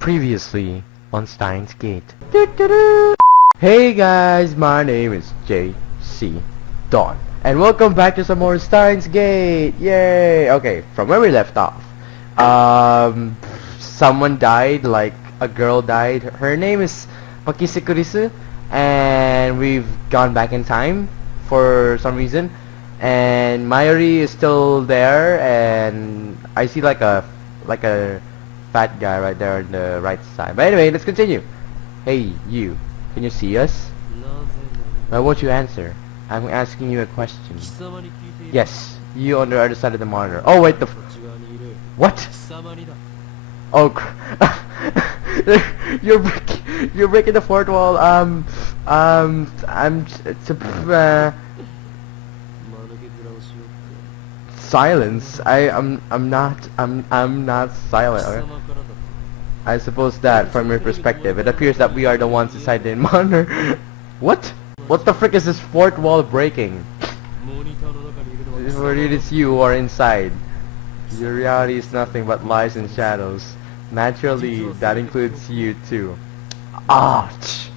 Previously on Steins Gate. Doo-doo-doo. Hey guys, my name is JC Dawn, and welcome back to some more Steins Gate. Yay! Okay, from where we left off, someone died, like a girl died. Her name is Makisikurisu, and we've gone back in time for some reason. And Mayuri is still there, and I see like a fat guy right there on the right side. But anyway, let's continue. Hey, you. Can you see us? Why won't you answer? I'm asking you a question. Yes, you on the other side of the monitor. Oh wait, what? Oh, you're breaking the fourth wall. Silence. I'm not silent. Okay? I suppose that from your perspective, it appears that we are the ones inside the monitor. What? What the frick is this fourth wall breaking? It's you who are inside. Your reality is nothing but lies and shadows. Naturally, that includes you too. Ouch!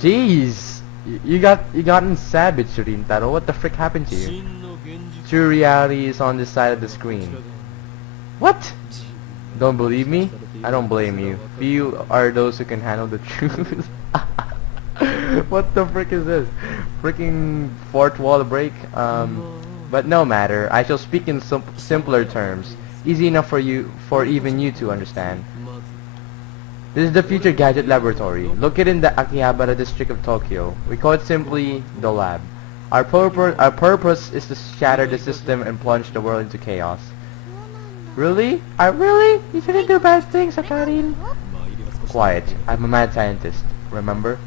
Jeez! You gotten savage, Rintaro. What the frick happened to you? True reality is on this side of the screen. What? Don't believe me? I don't blame you. Few are those who can handle the truth. What the frick is this? Freaking fourth wall break? But no matter. I shall speak in simpler terms. Easy enough for even you to understand. This is the Future Gadget Laboratory, located in the Akihabara district of Tokyo. We call it simply the lab. Our purpose is to shatter the system and plunge the world into chaos. Really? Really? You shouldn't do bad things, Akarin. Quiet. I'm a mad scientist. Remember?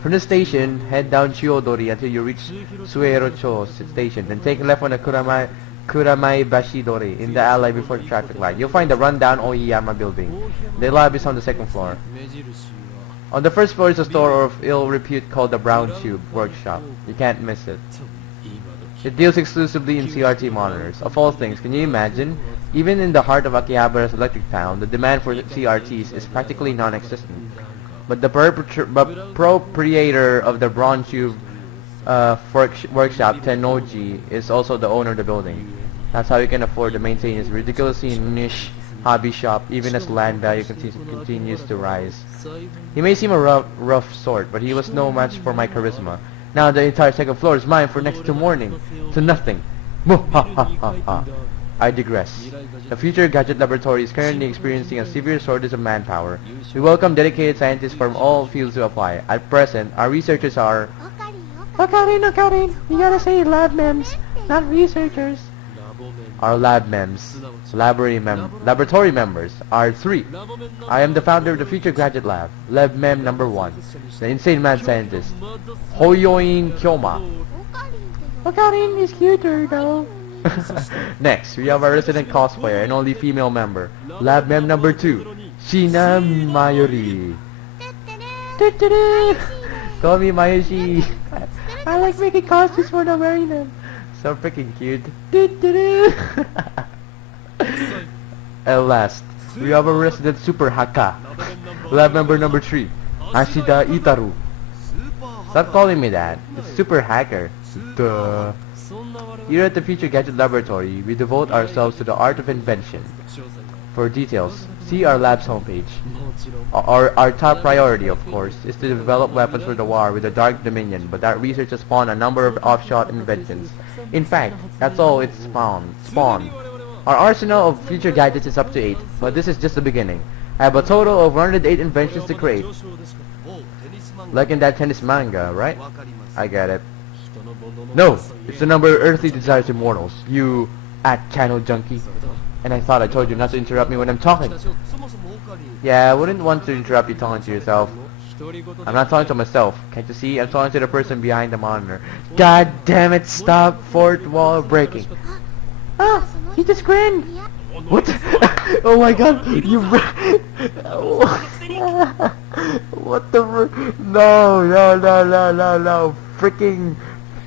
From the station, head down Chiodori until you reach Suerocho station, then take left on the Kuramai Bashidori in the alley before the traffic light. You'll find the rundown Oiyama building. The lab is on the second floor. On the first floor is a store of ill repute called the Brown Tube Workshop. You can't miss it. It deals exclusively in CRT monitors. Of all things, can you imagine? Even in the heart of Akihabara's electric town, the demand for CRTs is practically non-existent. But the proprietor of the Brown Tube workshop, Tennoji, is also the owner of the building. That's how he can afford to maintain his ridiculously niche hobby shop, even as land value continues to rise. He may seem a rough sort, but he was no match for my charisma. Now the entire second floor is mine for next to nothing. I digress. The Future Gadget Laboratory is currently experiencing a severe shortage of manpower. We welcome dedicated scientists from all fields to apply. At present, our researchers are... Okarin, you gotta say lab mems, not researchers. Our laboratory members are 3. I am the founder of the Future Gadget Lab, Lab Mem number 1, the insane mad scientist, Hoyoin Kyoma. Okarin is cuter though. Next, we have our resident cosplayer and only female member, Lab Mem number 2, Shina Mayuri. Call me Mayoshi. I like making costumes for not wearing them. So freaking cute. At last, we have a resident super haka, lab member number 3, Ashida Itaru. Stop calling me that. It's super hacker. Duh. Here at the Future Gadget Laboratory, we devote ourselves to the art of invention. For details, see our lab's homepage. Our top priority, of course, is to develop weapons for the war with the Dark Dominion, but that research has spawned a number of offshot inventions. In fact, that's all it's spawned. Our arsenal of future gadgets is up to 8, but this is just the beginning. I have a total of 108 inventions to create. Like in that tennis manga, right? I get it. No, it's the number of earthly desires immortals. You channel junkie. And I thought I told you not to interrupt me when I'm talking. Yeah, I wouldn't want to interrupt you talking to yourself. I'm not talking to myself. Can't you see? I'm talking to the person behind the monitor. God damn it, stop fourth wall breaking. Ah, he just grinned. What? Oh my god, you what the No. Freaking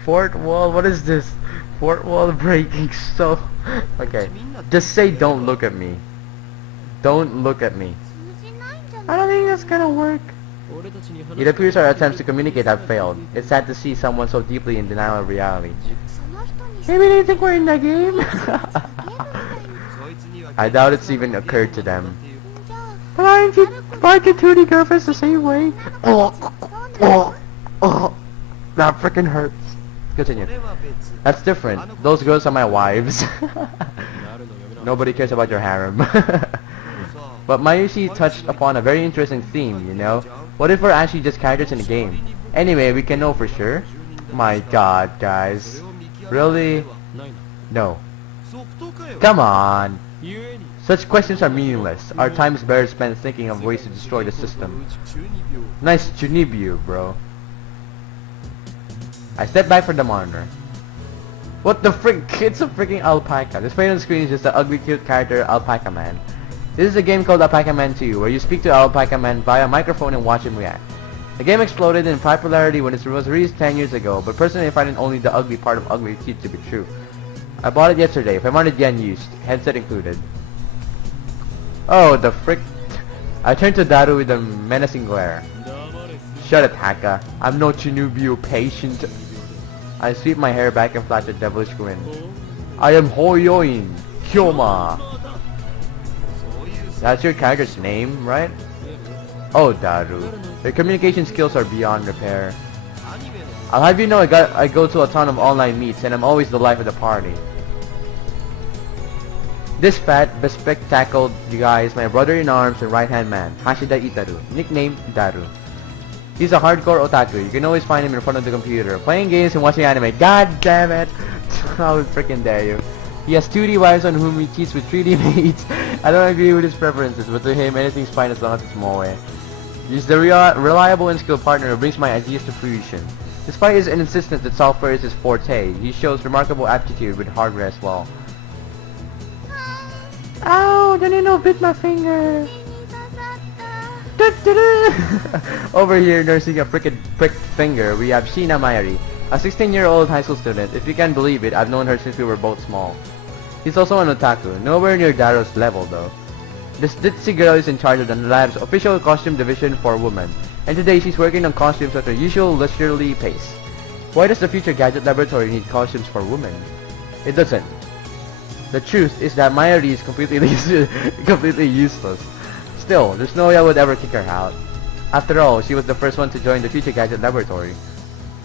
fourth wall, what is this? Fourth wall breaking, so... Okay, just say don't look at me. Don't look at me. I don't think that's gonna work. It appears our attempts to communicate have failed. It's sad to see someone so deeply in denial of reality. Maybe they think we're in the game? I doubt it's even occurred to them. But aren't you 2D girlfriends the same way? That freaking hurts. Continue. That's different. Those girls are my wives. Nobody cares about your harem. But Mayushi touched upon a very interesting theme, you know? What if we're actually just characters in the game? Anyway, we can know for sure. My god, guys. Really? No. Come on. Such questions are meaningless. Our time is better spent thinking of ways to destroy the system. Nice Chunibyu, bro. I step back from the monitor. What the frick? It's a freaking alpaca. Displayed on the screen is just the ugly cute character Alpaca Man. This is a game called Alpaca Man 2, where you speak to Alpaca Man via microphone and watch him react. The game exploded in popularity when it was released 10 years ago, but personally I find only the ugly part of ugly cute to be true. I bought it yesterday, 500 yen used, headset included. Oh, the frick. I turned to Daru with a menacing glare. Shut it, Haka. I'm no Chinubio patient. I sweep my hair back and flash a devilish grin. I am Hoyoin Kyoma. That's your character's name, right? Oh, Daru. Your communication skills are beyond repair. I'll have you know I go to a ton of online meets and I'm always the life of the party. This fat, bespectacled guy is my brother-in-arms and right-hand man, Hashida Itaru, nicknamed Daru. He's a hardcore otaku. You can always find him in front of the computer, playing games and watching anime. God damn it! How freaking dare you. He has 2D wives on whom he cheats with 3D mates. I don't agree with his preferences, but to him anything's fine as long as it's moe. He's the reliable and skilled partner who brings my ideas to fruition. Despite his insistence that software is his forte, he shows remarkable aptitude with hardware as well. Ow! Janino bit my finger! Over here nursing a pricked finger, we have Shina Mayuri, a 16-year-old high school student. If you can believe it, I've known her since we were both small. He's also an otaku, nowhere near Daro's level though. This ditzy girl is in charge of the lab's official costume division for women, and today she's working on costumes at her usual leisurely pace. Why does the future gadget laboratory need costumes for women? It doesn't. The truth is that Mayuri is completely useless. Still, there's no way I would ever kick her out. After all, she was the first one to join the Future Gadget Laboratory.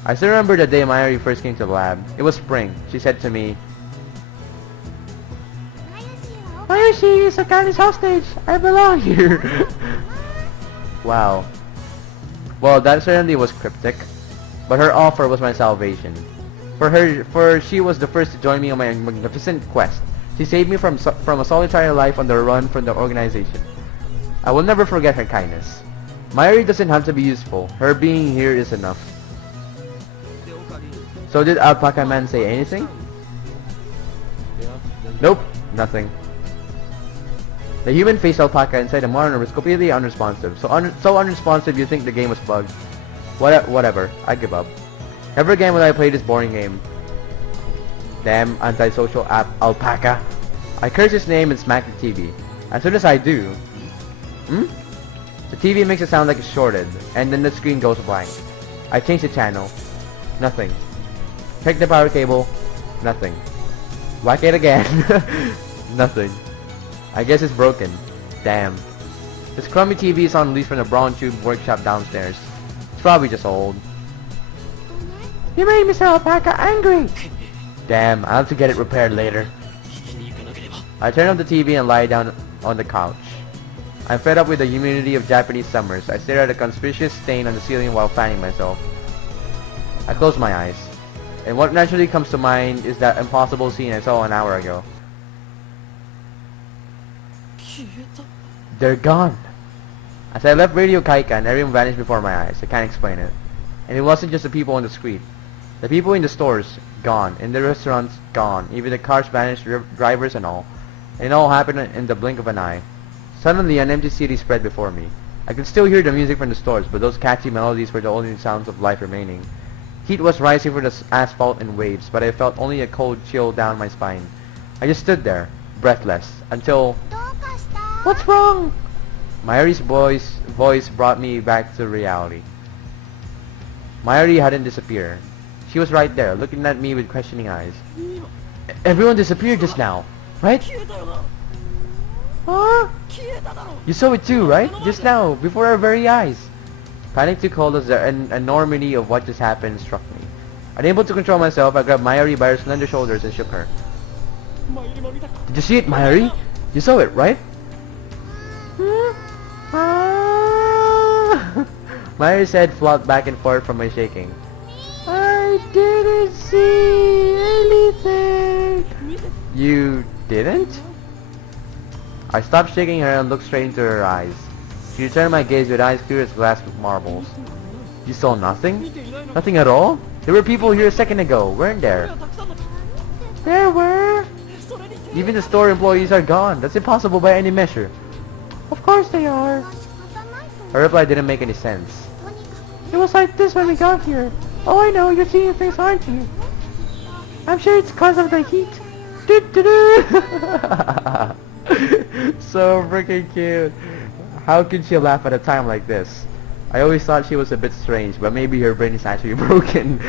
I still remember the day Mayuri first came to the lab. It was spring. She said to me, Mayushi is Akani's hostage. I belong here. Wow. Well, that certainly was cryptic. But her offer was my salvation. For she was the first to join me on my magnificent quest. She saved me from a solitary life on the run from the organization. I will never forget her kindness. Mayuri doesn't have to be useful. Her being here is enough. So did Alpaca Man say anything? Nope, nothing. The human-faced alpaca inside the monitor was completely unresponsive. So unresponsive you think the game was bugged. Whatever, I give up. Never again will I play this boring game. Damn antisocial app alpaca. I curse his name and smack the TV. As soon as I do, the TV makes it sound like it's shorted, and then the screen goes blank. I change the channel. Nothing. Check the power cable. Nothing. Whack it again. Nothing. I guess it's broken. Damn. This crummy TV is on lease from the Brown Tube workshop downstairs. It's probably just old. You made Mr. Alpaca angry! Damn, I'll have to get it repaired later. I turn off the TV and lie down on the couch. I'm fed up with the humidity of Japanese summers. I stare at a conspicuous stain on the ceiling while fanning myself. I close my eyes. And what naturally comes to mind is that impossible scene I saw an hour ago. They're gone. As I left Radio Kaikan, everyone vanished before my eyes. I can't explain it. And it wasn't just the people on the street. The people in the stores, gone. In the restaurants, gone. Even the cars vanished, drivers and all. And it all happened in the blink of an eye. Suddenly, an empty city spread before me. I could still hear the music from the stores, but those catchy melodies were the only sounds of life remaining. Heat was rising from the asphalt in waves, but I felt only a cold chill down my spine. I just stood there, breathless, until... What's wrong? Mayuri's voice brought me back to reality. Mayuri hadn't disappeared. She was right there, looking at me with questioning eyes. Everyone disappeared just now, right? Huh? You saw it too, right? Just now, before our very eyes. Panic took hold as the enormity of what just happened struck me. Unable to control myself, I grabbed Mayuri by her slender shoulders and shook her. Did you see it, Mayuri? You saw it, right? Mayuri's head flopped back and forth from my shaking. I didn't see anything. You didn't? I stopped shaking her and looked straight into her eyes. She returned my gaze with eyes clear as glass marbles. You saw nothing? Nothing at all? There were people here a second ago, weren't there? There were. Even the store employees are gone. That's impossible by any measure. Of course they are. Her reply didn't make any sense. It was like this when we got here. Oh, I know, you're seeing things, aren't you? I'm sure it's because of the heat. So freaking cute. How could she laugh at a time like this? I always thought she was a bit strange, but maybe her brain is actually broken.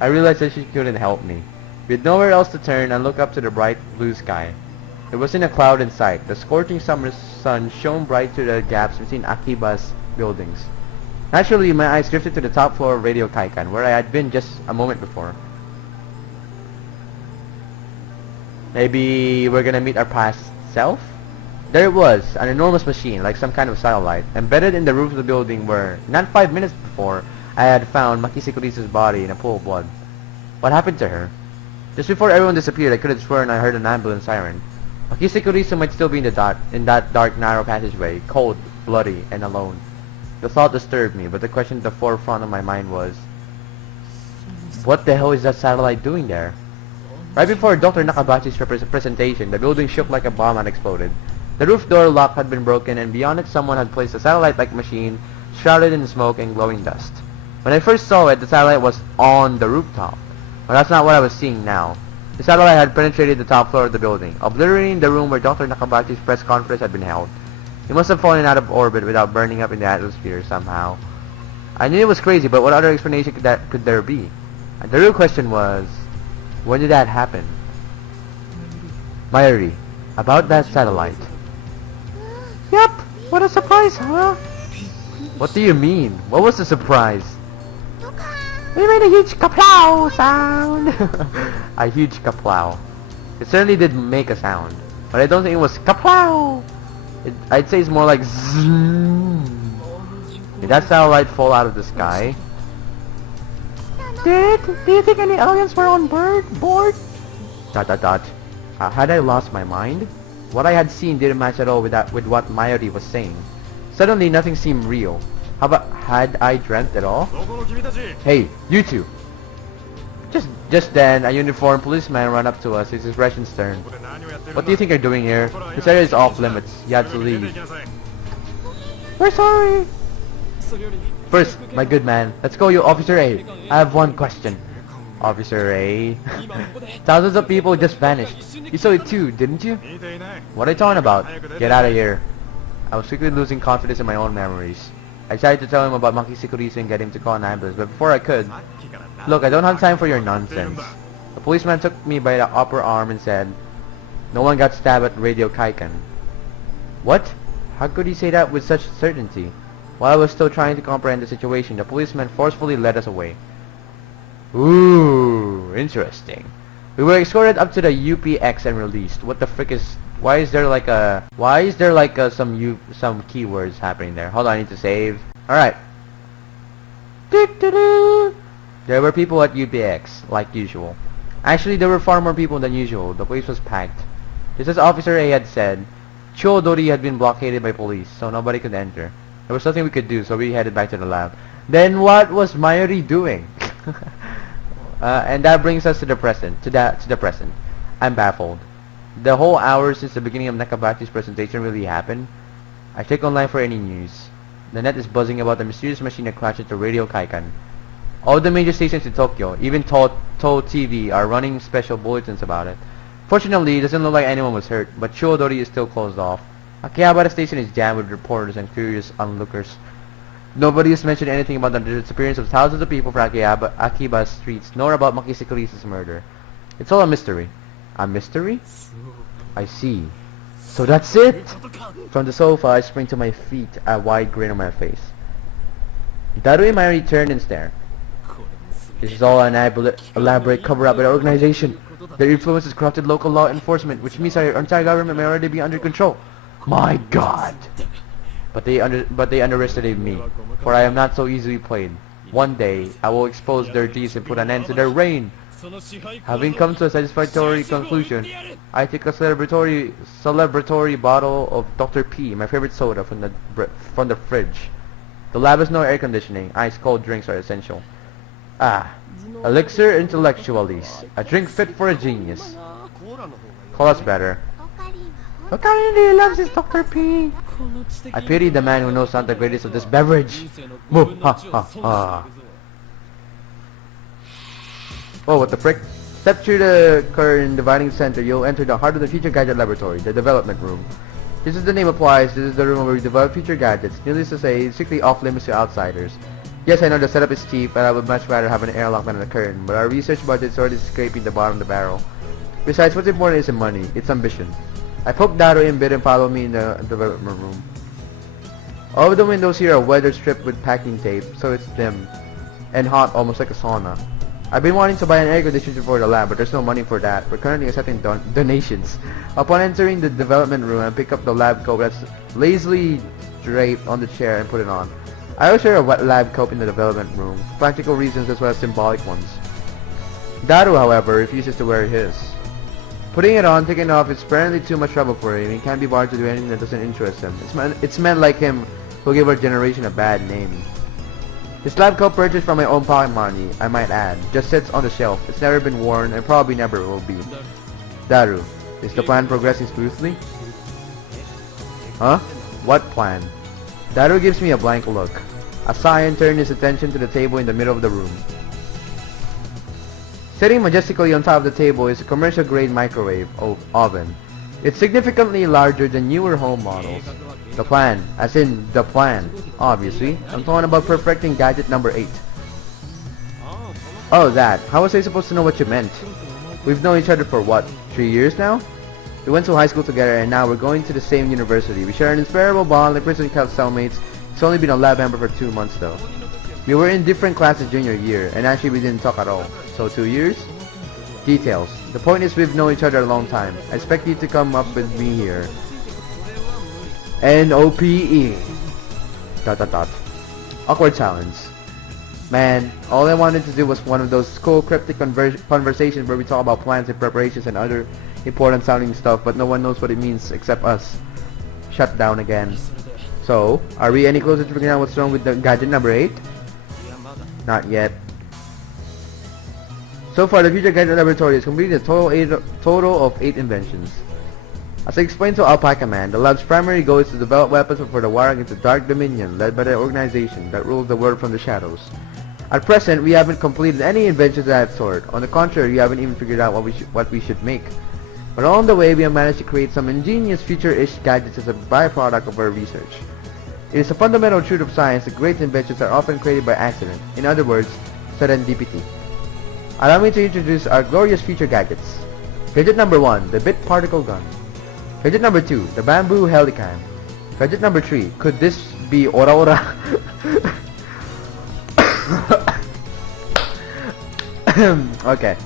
I realized that she couldn't help me. With nowhere else to turn, I looked up to the bright blue sky. There wasn't a cloud in sight. The scorching summer sun shone bright through the gaps between Akiba's buildings. Naturally, my eyes drifted to the top floor of Radio Kaikan, where I had been just a moment before. Maybe we're gonna meet our past self? There it was, an enormous machine, like some kind of satellite, embedded in the roof of the building where, not 5 minutes before, I had found Makise body in a pool of blood. What happened to her? Just before everyone disappeared, I could have sworn I heard an ambulance siren. Makise might still be in that dark, narrow passageway, cold, bloody, and alone. The thought disturbed me, but the question at the forefront of my mind was, what the hell is that satellite doing there? Right before Dr. Nakabachi's presentation, the building shook like a bomb had exploded. The roof door lock had been broken, and beyond it someone had placed a satellite-like machine shrouded in smoke and glowing dust. When I first saw it, the satellite was on the rooftop. But that's not what I was seeing now. The satellite had penetrated the top floor of the building, obliterating the room where Dr. Nakabachi's press conference had been held. It must have fallen out of orbit without burning up in the atmosphere somehow. I knew it was crazy, but what other explanation could there be? And the real question was, when did that happen? Mayuri, about that satellite. Yep, what a surprise, huh? What do you mean? What was the surprise? We made a huge kaplow sound! A huge kaplow. It certainly did make a sound, but I don't think it was kaplow! I'd say it's more like zoom. Did that satellite fall out of the sky? Do you think any aliens were on board? ... had I lost my mind? What I had seen didn't match at all with what Mayuri was saying. Suddenly nothing seemed real. How about, had I dreamt at all? Hey, you two! Just then, a uniformed policeman ran up to us, his expression stern. What do you think you're doing here? This area is off limits. You have to leave. We're sorry! First, my good man, let's go, you Officer A. I have one question. Officer A. Thousands of people just vanished. You saw it too, didn't you? What are you talking about? Get out of here. I was quickly losing confidence in my own memories. I tried to tell him about Makise and get him to call an ambulance, but before I could... Look, I don't have time for your nonsense. The policeman took me by the upper arm and said, no one got stabbed at Radio Kaikan. What? How could he say that with such certainty? While I was still trying to comprehend the situation, the policeman forcefully led us away. Ooh, interesting. We were escorted up to the UPX and released. What the frick is... Why is there like some keywords happening there? Hold on, I need to save. Alright. There were people at UPX, like usual. Actually, there were far more people than usual. The place was packed. Just as Officer A had said, Chodori had been blockaded by police, so nobody could enter. There was nothing we could do, so we headed back to the lab. Then what was Mayuri doing? And that brings us to the present. I'm baffled. The whole hour since the beginning of Nakabachi's presentation really happened. I check online for any news. The net is buzzing about the mysterious machine that crashed into Radio Kaikan. All the major stations in Tokyo, even Toho TV, are running special bulletins about it. Fortunately, it doesn't look like anyone was hurt, but Chuodori is still closed off. Akihabara station is jammed with reporters and curious onlookers. Nobody has mentioned anything about the disappearance of thousands of people from Akiba's streets, nor about Makisakuri's murder. It's all a mystery. A mystery? I see. So that's it! From the sofa, I spring to my feet, a wide grin on my face. Daru and Mayuri turn and stare. This is all an elaborate cover-up by the organization. Their influence has corrupted local law enforcement, which means our entire government may already be under control. My God! But they underestimated me, for I am not so easily played. One day, I will expose their deeds and put an end to their reign. Having come to a satisfactory conclusion, I take a celebratory bottle of Dr. P, my favorite soda, from the fridge. The lab has no air conditioning. Ice-cold drinks are essential. Elixir Intellectualis, a drink fit for a genius. Call us better. Okarin really loves his Dr. P. I pity the man who knows not the greatest of this beverage. Moo ha ha ha. Oh, what the frick? Step through the current dividing center, you'll enter the heart of the Future Gadget Laboratory, the development room. Just as the name applies, this is the room where we develop future gadgets, needless to say, strictly off-limits to outsiders. Yes, I know the setup is cheap, and I would much rather have an airlock than a curtain, but our research budget is already scraping the bottom of the barrel. Besides, what's important isn't money, it's ambition. I poke Daru in bed and follow me in the development room. All of the windows here are weather stripped with packing tape, so it's dim and hot, almost like a sauna. I've been wanting to buy an air conditioner for the lab, but there's no money for that. We're currently accepting donations. Upon entering the development room, I pick up the lab coat that's lazily draped on the chair and put it on. I always wear a wet lab coat in the development room, for practical reasons as well as symbolic ones. Daru, however, refuses to wear his. Putting it on, taking it off is apparently too much trouble for him. He can't be bothered to do anything that doesn't interest him. It's men like him who give our generation a bad name. This lab coat purchased from my own pocket money, I might add, just sits on the shelf. It's never been worn and probably never will be. Daru, is the plan progressing smoothly? Huh? What plan? Daru gives me a blank look. A sigh and turns his attention to the table in the middle of the room. Sitting majestically on top of the table is a commercial-grade microwave oven. It's significantly larger than newer home models. The plan, as in the plan, obviously. I'm talking about perfecting gadget number 8. Oh, that. How was I supposed to know what you meant? We've known each other for what, 3 years now? We went to high school together and now we're going to the same university. We share an inseparable bond like prison cellmates. It's only been a lab member for 2 months though. We were in different classes junior year and actually we didn't talk at all. So 2 years? Details. The point is we've known each other a long time. I expect you to come up with me here. N-O-P-E. ... Awkward silence. Man, all I wanted to do was one of those cool cryptic conversations where we talk about plans and preparations and other important sounding stuff, but no one knows what it means except us. Shut down again. So, are we any closer to figuring out what's wrong with the gadget number 8? Not yet. So far, the Future Gadget Laboratory has completed a total of 8 inventions. As I explained to Alpaca Man, the lab's primary goal is to develop weapons for the war against the Dark Dominion, led by the organization that rules the world from the shadows. At present, we haven't completed any inventions of that sort. On the contrary, we haven't even figured out what we should make. But along the way, we have managed to create some ingenious future-ish gadgets as a byproduct of our research. It is a fundamental truth of science that great inventions are often created by accident. In other words, serendipity. Allow me to introduce our glorious future gadgets. Gadget number 1, the Bit Particle Gun. Gadget number 2, the Bamboo Helicam. Gadget number 3, could this be Ora? Okay.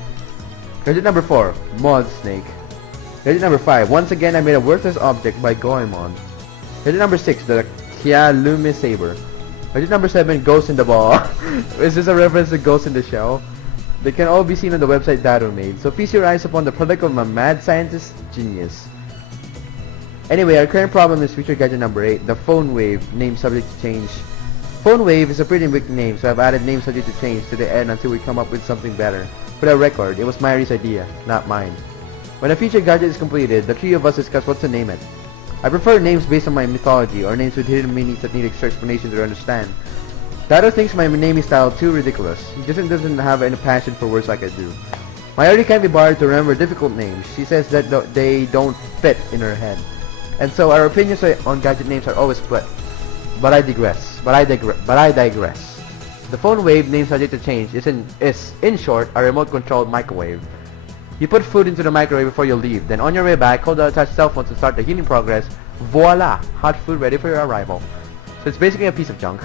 Gadget number 4, Mod Snake. Gadget number 5, once again I made a worthless object by Goemon. Gadget number 6, the Kyalume Saber. Gadget number 7, Ghost in the Ball. Is this a reference to Ghost in the Shell? They can all be seen on the website Daru made, so feast your eyes upon the product of a mad scientist genius. Anyway, our current problem is Future Gadget number 8, the Phone Wave, name subject to change. Phone Wave is a pretty weak name, so I've added name subject to change to the end until we come up with something better. For the record, it was Mayuri's idea, not mine. When a Future Gadget is completed, the 3 of us discuss what to name it. I prefer names based on my mythology, or names with hidden meanings that need extra explanation to understand. Daru thinks my naming style too ridiculous. He doesn't have any passion for words like I do. Mayuri can't be bothered to remember difficult names. She says that they don't fit in her head. And so our opinions on gadget names are always split. But I digress. The phone wave, name subject to change, is in short a remote controlled microwave. You put food into the microwave before you leave. Then on your way back, hold the attached cell phone to start the heating progress. Voila! Hot food ready for your arrival. So it's basically a piece of junk.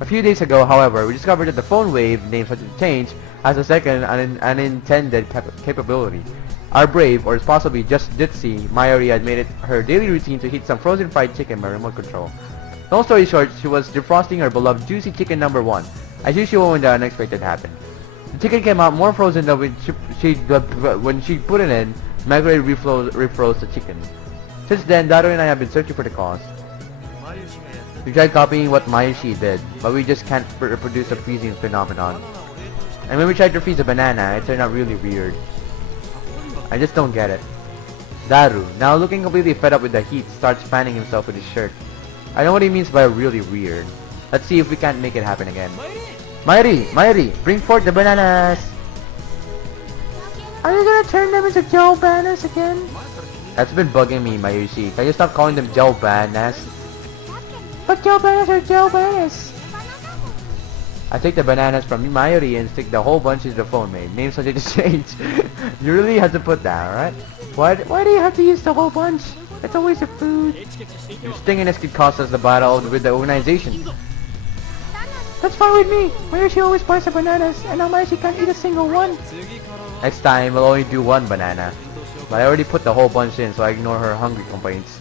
A few days ago, however, we discovered that the phone wave, name subject to change, has a second unintended capability. Our brave, or possibly just ditzy, Mayuri had made it her daily routine to heat some frozen fried chicken by remote control. Long story short, she was defrosting her beloved juicy chicken number 1, as usual when the unexpected happened. The chicken came out more frozen than when she put it in, microwave refroze the chicken. Since then, Dado and I have been searching for the cause. We tried copying what Mayushi did, but we just can't reproduce a freezing phenomenon. And when we tried to freeze a banana, it turned out really weird. I just don't get it. Daru, now looking completely fed up with the heat, starts fanning himself with his shirt. I know what he means by really weird. Let's see if we can't make it happen again. Mayuri, bring forth the bananas! Are you gonna turn them into gel bananas again? That's been bugging me, Mayushi. Can you stop calling them gel bananas? But gel bananas are gel bananas! I take the bananas from Mayuri and stick the whole bunch into the phone made. Name subject to change. You really have to put that, alright? Why do you have to use the whole bunch? It's a waste of food. Your stinginess could cost us the battle with the organization. That's fine with me. Mayushi always buys the bananas, and now Mayushi can't eat a single one. Next time, we'll only do one banana. But I already put the whole bunch in, so I ignore her hungry complaints.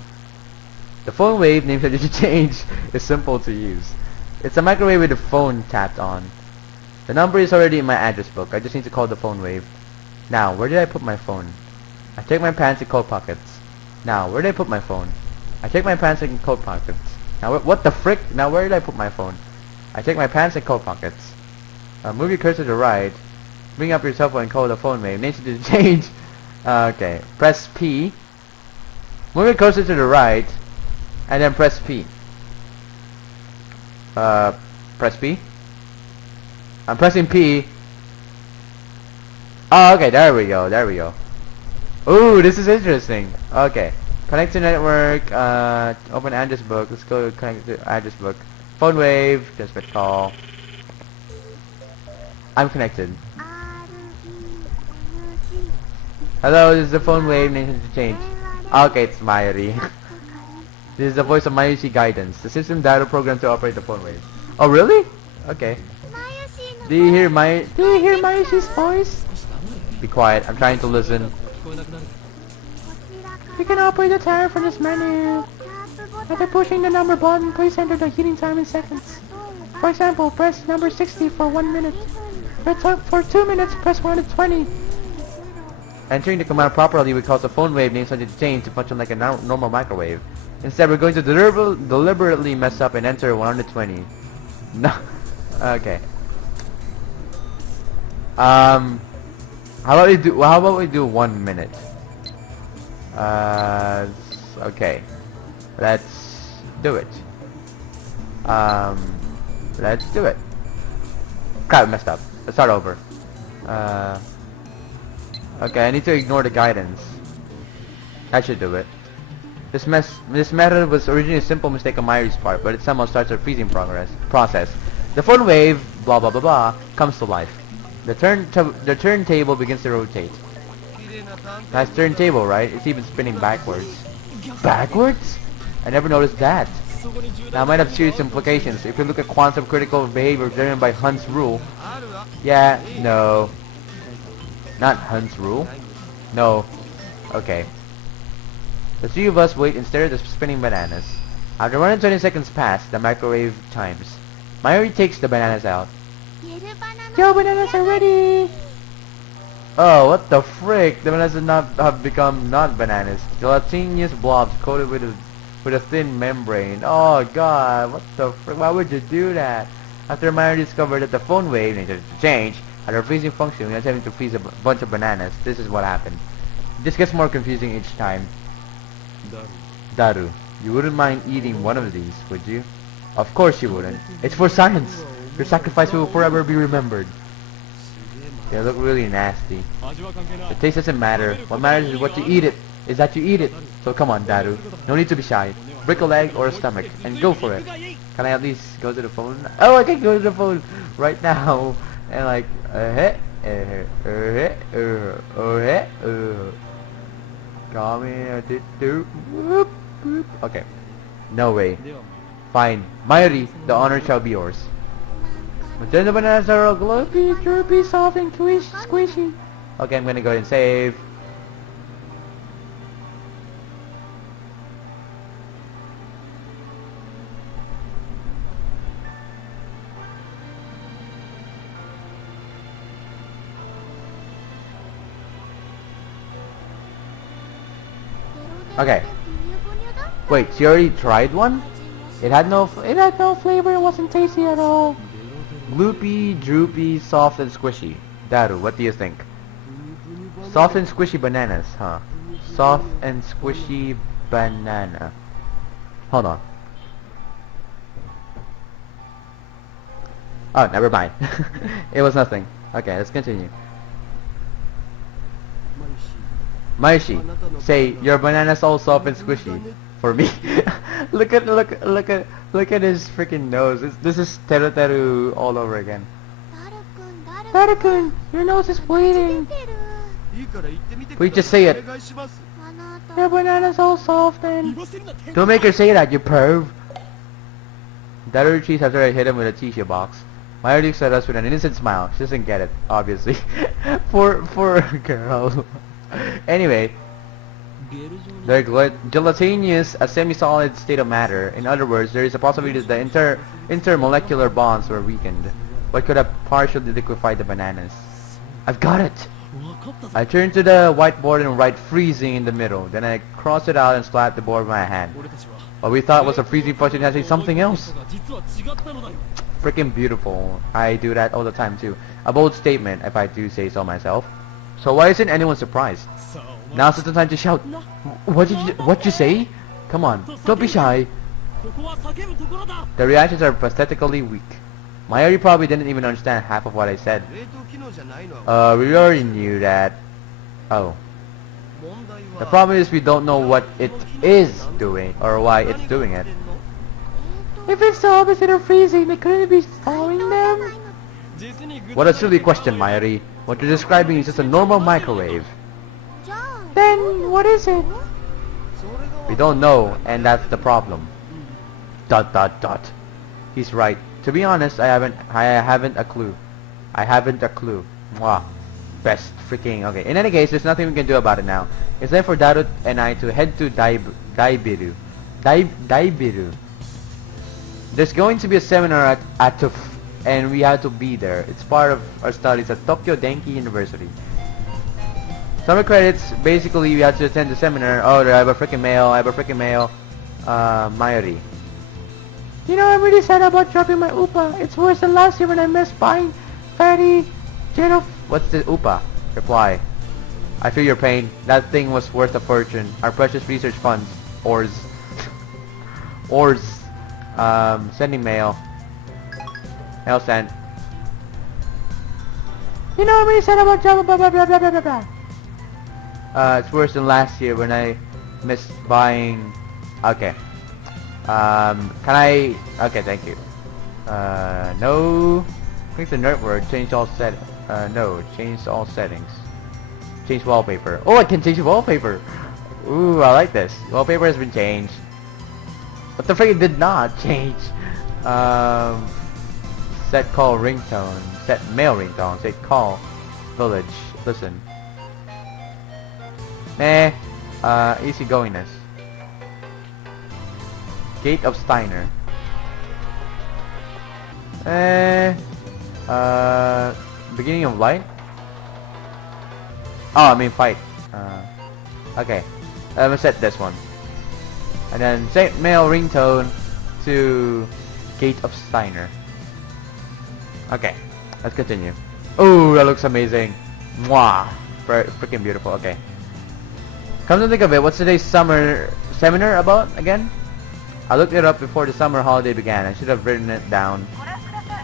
The phone wave, name subject to change, is simple to use. It's a microwave with the phone tapped on. The number is already in my address book. I just need to call the phone wave. Now, where did I put my phone? I take my pants and coat pockets. Now, where did I put my phone? I take my pants and coat pockets. Now, what the frick? Now, where did I put my phone? I take my pants and coat pockets. Move your cursor to the right. Bring up your cell phone and call the phone wave. Name to change. Okay. Press P. Move your cursor to the right. And then press P. Press P. I'm pressing P. Oh, okay, there we go. Ooh, this is interesting. Okay. Connect to network, open address book. Let's go connect to address book. Phone wave, transmit call. I'm connected. Hello, this is the phone wave, name to change. Okay, it's Mayuri. This is the voice of Mayushi Guidance, the system data program to operate the phone wave. Oh, really? Okay. Do you hear Mayushi's voice? Be quiet, I'm trying to listen. You can operate the timer from this menu. After pushing the number button, please enter the heating time in seconds. For example, press number 60 for 1 minute. For 2 minutes, press 120. Entering the command properly would cause the phone wave name subject to change to function like a normal microwave. Instead, we're going to deliberately mess up and enter 120. No. Okay. How about we do 1 minute? Okay. Let's do it. Let's do it. Crap, messed up. Let's start over. Okay, I need to ignore the guidance. That should do it. This method was originally a simple mistake on Mayuri's part, but it somehow starts a freezing process. The phone wave, blah blah blah blah, comes to life. The turntable begins to rotate. That's turntable, right? It's even spinning backwards. Backwards? I never noticed that. Now, it might have serious implications. If you look at quantum critical behavior driven by Hund's rule. Yeah, no. Not Hund's rule. No. Okay. The three of us wait and stare at the spinning bananas. After 120 seconds pass, the microwave chimes. Mayuri takes the bananas out. Yo, bananas are ready! Oh, what the frick? The bananas have become not bananas. Gelatinous blobs coated with a thin membrane. Oh god, what the frick? Why would you do that? After Mayuri discovered that the phone wave needed to change, had a freezing function, we attempted to freeze a bunch of bananas. This is what happened. This gets more confusing each time. Daru, you wouldn't mind eating one of these, would you? Of course you wouldn't. It's for science. Your sacrifice will forever be remembered. They look really nasty. The taste doesn't matter. What matters is what you eat it. Is that you eat it. So come on, Daru. No need to be shy. Break a leg or a stomach and go for it. Can I at least go to the phone? Oh, I can go to the phone right now. And like, come here, whoop, whoop. Okay. No way. Fine. Mayuri, the honor shall be yours. But then the bananas are all gloopy, droopy, soft, and squishy. Okay, I'm gonna go ahead and save. Okay. Wait, she already tried one? It had no flavor, it wasn't tasty at all. Gloopy, droopy, soft and squishy. Daru, what do you think? Soft and squishy bananas, huh? Soft and squishy banana. Hold on. Oh, never mind. It was nothing. Okay, let's continue. Maishi, say your banana's all soft and squishy. For me. look at his freaking nose. This is Teru Teru all over again. Daru-kun, your nose is bleeding. Please just say it. Your banana's all soft and... Don't make her say that, you perv. Daru cheese after I hit him with a tissue box. Mayuri looks at us with an innocent smile. She doesn't get it, obviously. Poor girl. Anyway, they're gelatinous, a semi-solid state of matter. In other words, there is a possibility that the intermolecular bonds were weakened, but could have partially liquefied the bananas. I've got it! I turn to the whiteboard and write freezing in the middle. Then I cross it out and slap the board with my hand. What we thought was a freezing point is actually something else. Freaking beautiful. I do that all the time too. A bold statement, if I do say so myself. So why isn't anyone surprised? Now's the time to shout. What you say? Come on, don't be shy. The reactions are pathetically weak. Mayuri probably didn't even understand half of what I said. We already knew that. Oh. The problem is we don't know what it is doing or why it's doing it. If it's the opposite of freezing, they couldn't be following them. What a silly question, Mayuri. What you're describing is just a normal microwave. Then what is it? We don't know, and that's the problem. ... He's right. To be honest, I haven't a clue. Mwah. Best freaking okay. In any case, there's nothing we can do about it now. It's time for Daru and I to head to Daibiru. There's going to be a seminar at TUF, and we have to be there. It's part of our studies at Tokyo Denki University. Summer credits, basically we have to attend the seminar. Oh, I have a freaking mail, Mayuri. You know, I'm really sad about dropping my UPA. It's worse than last year when I missed buying fatty Jeno. What's the UPA? Reply. I feel your pain. That thing was worth a fortune. Our precious research funds. Ors. Sending mail. Mail sent. You know, I'm really sad about dropping blah blah blah blah blah blah. It's worse than last year when I missed buying... Okay. Can I... Okay, thank you. No... Click the nerd word. Change all set... no. Change all settings. Change wallpaper. Oh, I can change wallpaper! Ooh, I like this. Wallpaper has been changed. What the frick, it did not change. Set call ringtone. Set mail ringtone. Set call village. Listen. Meh. Easygoingness. Gate of Steiner. Beginning of light? Oh, I mean fight. Okay. I'm gonna set this one. And then set mail ringtone to Gate of Steiner. Okay. Let's continue. Oh, that looks amazing. Mwah. Freaking beautiful. Okay. Come to think of it, what's today's summer seminar about again? I looked it up before the summer holiday began. I should have written it down.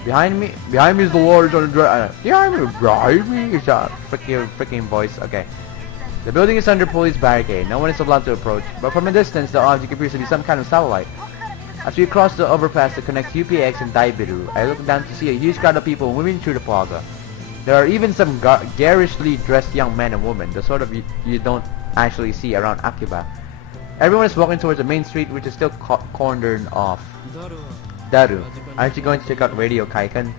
Behind me is the Lord on the behind me is a freaking voice. Okay. The building is under police barricade. No one is allowed to approach, but from a distance the object appears to be some kind of satellite. As we cross the overpass that connects UPX and Daibiru, I look down to see a huge crowd of people moving through the plaza. There are even some garishly dressed young men and women, the sort of you don't actually see around Akiba. Everyone is walking towards the main street, which is still cornered off. Daru, aren't you going to check out Radio Kaikan?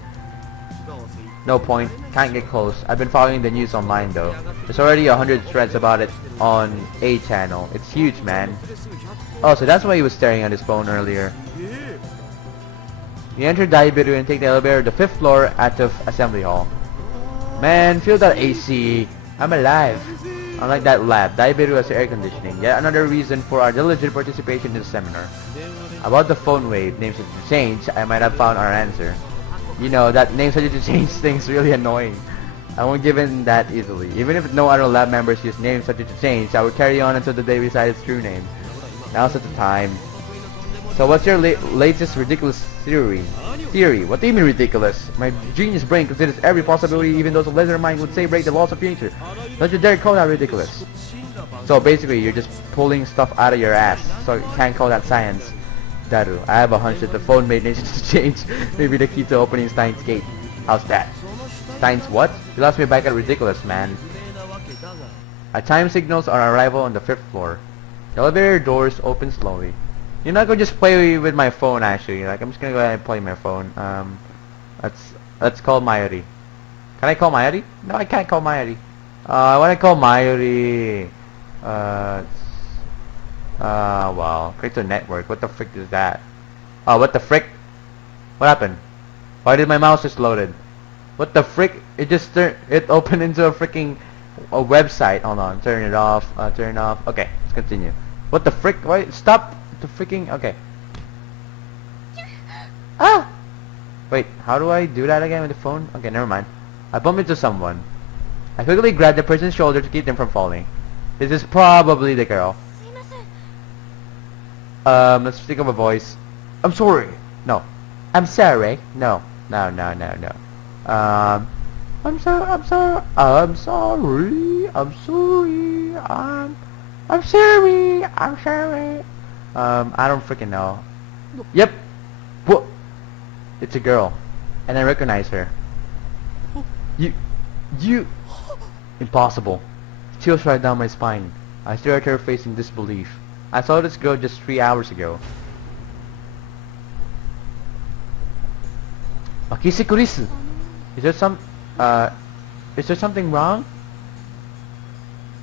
No point, can't get close. I've been following the news online though. There's already 100 threads about it on A channel. It's huge, man. Oh, so that's why he was staring at his phone earlier. You enter Daibiru and take the elevator to the 5th floor at the assembly hall. Man, feel that AC. I'm alive. Unlike that lab, Daibiru has air conditioning. Yet another reason for our diligent participation in the seminar. About the phone wave, name subject to change, I might have found our answer. You know, that name subject to change thing's really annoying. I won't give in that easily. Even if no other lab members use name subject to change, I will carry on until the day we decide its true name. Now's not the time. So what's your latest ridiculous theory? What do you mean ridiculous? My genius brain considers every possibility, even though a lesser mind would say break the laws of nature. Don't you dare call that ridiculous. So basically you're just pulling stuff out of your ass, so you can't call that science. Daru, I have a hunch that the phone made nation to change. Maybe the key to opening Steins gate. How's that? Steins what? You lost me back at ridiculous, man. Our time signals our arrival on the 5th floor. The elevator doors open slowly. You're not gonna just play with my phone actually. Like I'm just gonna go ahead and play my phone. Let's call Mayuri. Can I call Mayuri? No, I can't call Mayuri. I wanna call Mayuri. Well, Crypto Network. What the frick is that? Oh, what the frick? What happened? Why did my mouse just loaded? What the frick? It just it opened into a freaking website. Hold on, turn it off. Turn it off. Okay, let's continue. What the frick? Why? Stop the freaking. Okay. Ah! Wait, how do I do that again with the phone? Okay, never mind. I bump into someone. I quickly grab the person's shoulder to keep them from falling. This is probably the girl. Let's think of a voice. I'm sorry. No. I'm sorry. No. No. I'm sorry. I'm sorry. I'm sorry. I'm sorry. I'm sorry. I'm sorry. I don't freaking know. Yep. What? It's a girl, and I recognize her. You. Impossible. Chills right down my spine. I stare at her face in disbelief. I saw this girl just 3 hours ago. Makisi kurisu. Is there something wrong?